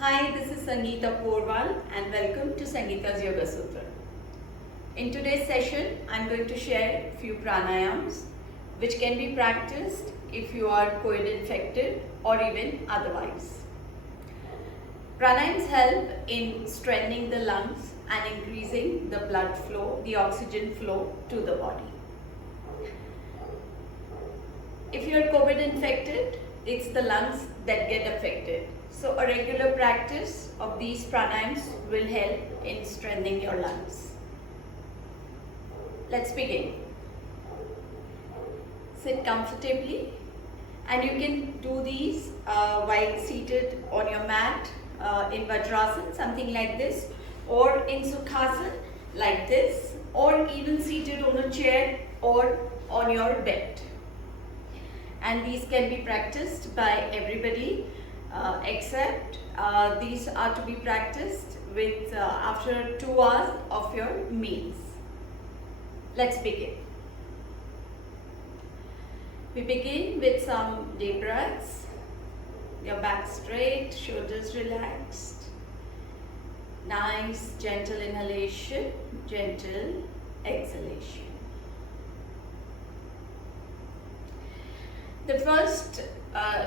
Hi, this is Sangeeta Porwal and welcome to Sangeeta's Yoga Sutra. In today's session, I'm going to share a few pranayams which can be practiced if you are COVID infected or even otherwise. Pranayams help in strengthening the lungs and increasing the blood flow, the oxygen flow to the body. If you are COVID infected, it's the lungs that get affected. So a regular practice of these pranayams will help in strengthening your lungs. Let's begin. Sit comfortably, and you can do these while seated on your mat in Vajrasana, something like this, or in Sukhasana like this, or even seated on a chair or on your bed. And these can be practiced by everybody except these are to be practiced with after 2 hours of your meals. Let's begin. We begin with some deep breaths. Your back straight, shoulders relaxed. Nice gentle inhalation, gentle exhalation. The first,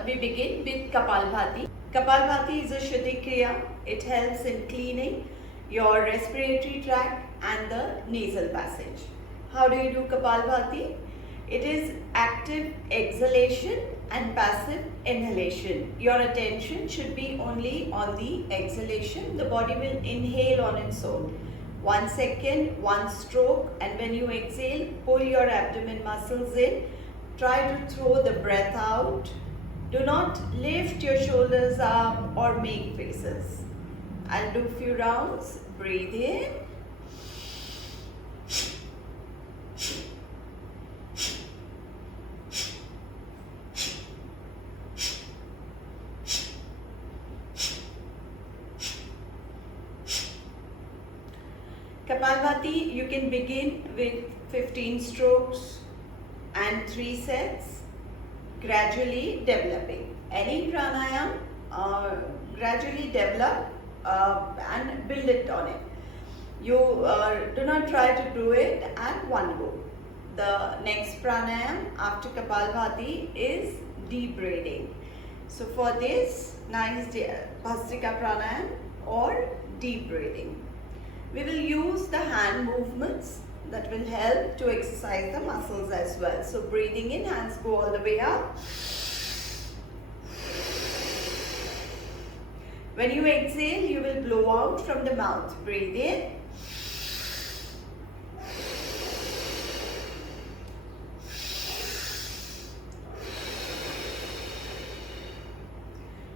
we begin with Kapalbhati. Kapalbhati is a Shuddhi Kriya. It helps in cleaning your respiratory tract and the nasal passage. How do you do Kapalbhati? It is active exhalation and passive inhalation. Your attention should be only on the exhalation. The body will inhale on its own. 1 second, 1 stroke, and when you exhale, pull your abdomen muscles in. Try to throw the breath out. Do not lift your shoulders up or make faces. I'll do a few rounds. Breathe in. Kapalbhati, you can begin with 15 strokes and 3 sets, gradually developing. Any pranayam, gradually develop and build it on it. You do not try to do it at one go. The next pranayam after Kapalbhati is deep breathing. So for this, nice Bhastrika pranayam or deep breathing. We will use the hand movements that will help to exercise the muscles as well. So breathing in, hands go all the way up. When you exhale, you will blow out from the mouth. Breathe in.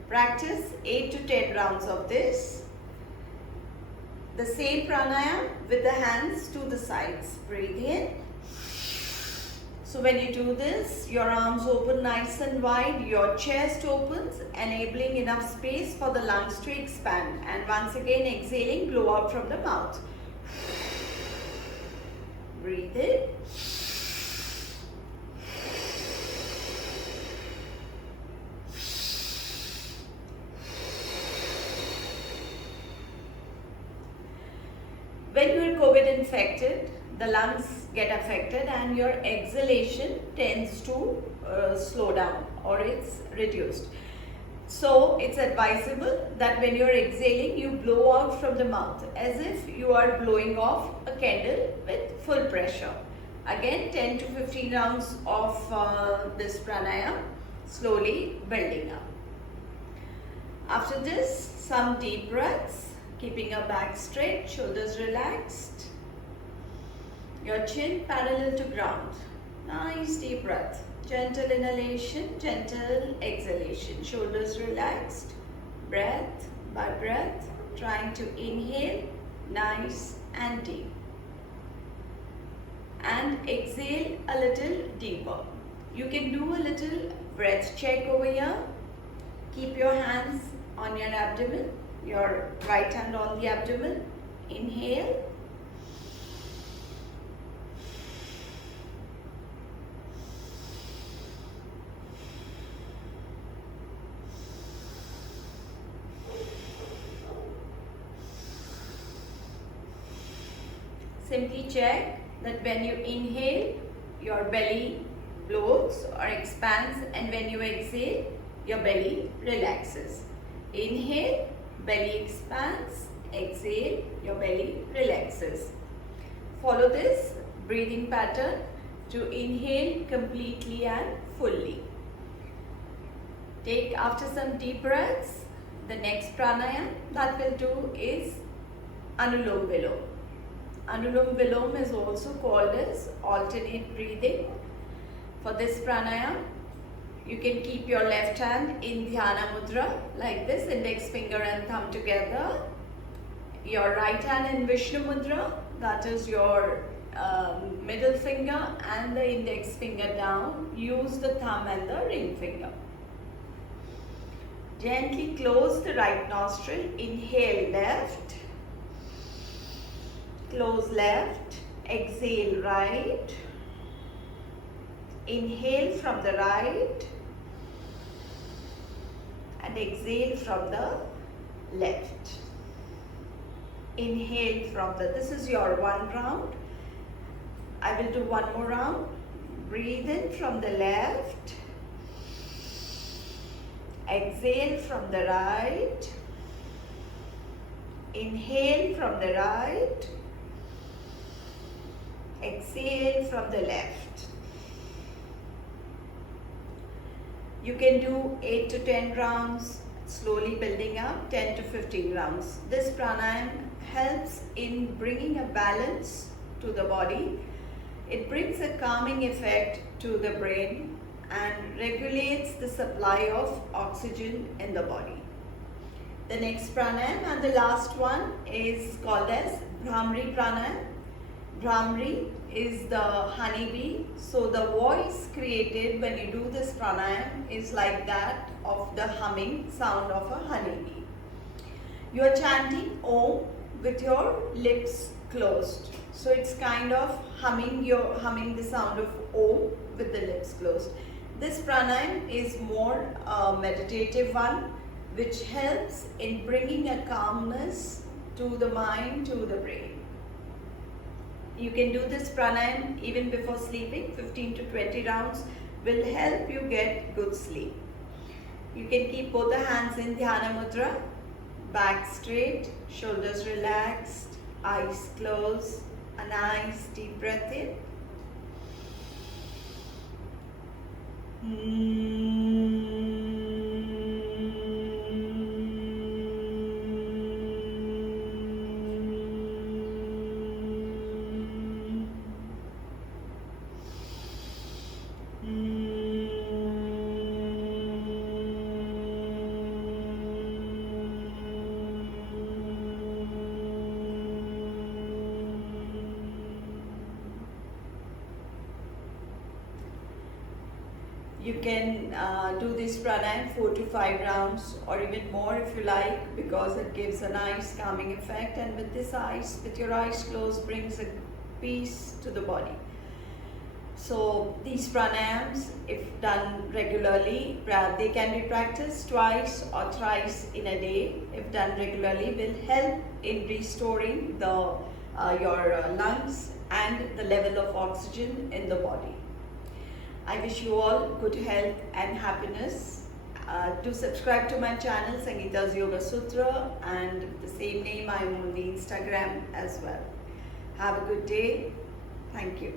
Practice 8 to 10 rounds of this. The same pranayam with the hands to the sides. Breathe in. So when you do this, your arms open nice and wide, your chest opens, enabling enough space for the lungs to expand. And once again, exhaling, blow out from the mouth. Breathe in. When you are COVID infected, the lungs get affected and your exhalation tends to slow down or it's reduced. So it's advisable that when you are exhaling, you blow out from the mouth as if you are blowing off a candle with full pressure. Again, 10 to 15 rounds of this pranayam, slowly building up. After this, some deep breaths. Keeping your back straight, shoulders relaxed. Your chin parallel to ground. Nice deep breath. Gentle inhalation, gentle exhalation. Shoulders relaxed. Breath by breath. Trying to inhale, nice and deep. And exhale a little deeper. You can do a little breath check over here. Keep your hands on your abdomen. Your right hand on the abdomen. Inhale. simply check that when you inhale, your belly bloats or expands, and when you exhale, your belly relaxes. Inhale, belly expands. Exhale, your belly relaxes. Follow this breathing pattern to inhale completely and fully. Take after some deep breaths. The next pranayam that we'll do is Anulom Vilom. Anulom Vilom is also called as alternate breathing. For this pranayam, you can keep your left hand in Dhyana Mudra like this, index finger and thumb together. Your right hand in Vishnu Mudra, that is your middle finger and the index finger down. Use the thumb and the ring finger. Gently close the right nostril. Inhale left. Close left. Exhale right. Inhale from the right. And exhale from the left. Inhale from the, this is your one round. I will do one more round. Breathe in from the left. Exhale from the right. Inhale from the right. Exhale from the left. You can do 8 to 10 rounds, slowly building up 10 to 15 rounds. This pranayam helps in bringing a balance to the body. It brings a calming effect to the brain and regulates the supply of oxygen in the body. The next pranayam and the last one is called as Bhramri pranayam. Bhramri is the honeybee. So the voice created when you do this pranayam is like that of the humming sound of a honeybee. You are chanting Om with your lips closed. So it's kind of humming the sound of Om with the lips closed. This pranayam is more a meditative one, which helps in bringing a calmness to the mind, to the brain. You can do this pranayam even before sleeping. 15 to 20 rounds will help you get good sleep. You can keep both the hands in Dhyana Mudra, back straight, shoulders relaxed, eyes closed, a nice deep breath in. You can do this pranayam 4 to 5 rounds or even more if you like, because it gives a nice calming effect, and with your eyes closed brings a peace to the body. So these pranayams, if done regularly, they can be practiced twice or thrice in a day. If done regularly, will help in restoring your lungs and the level of oxygen in the body. I wish you all good health and happiness. Do subscribe to my channel, Sangeeta's Yoga Sutra, and with the same name I am on the Instagram as well. Have a good day. Thank you.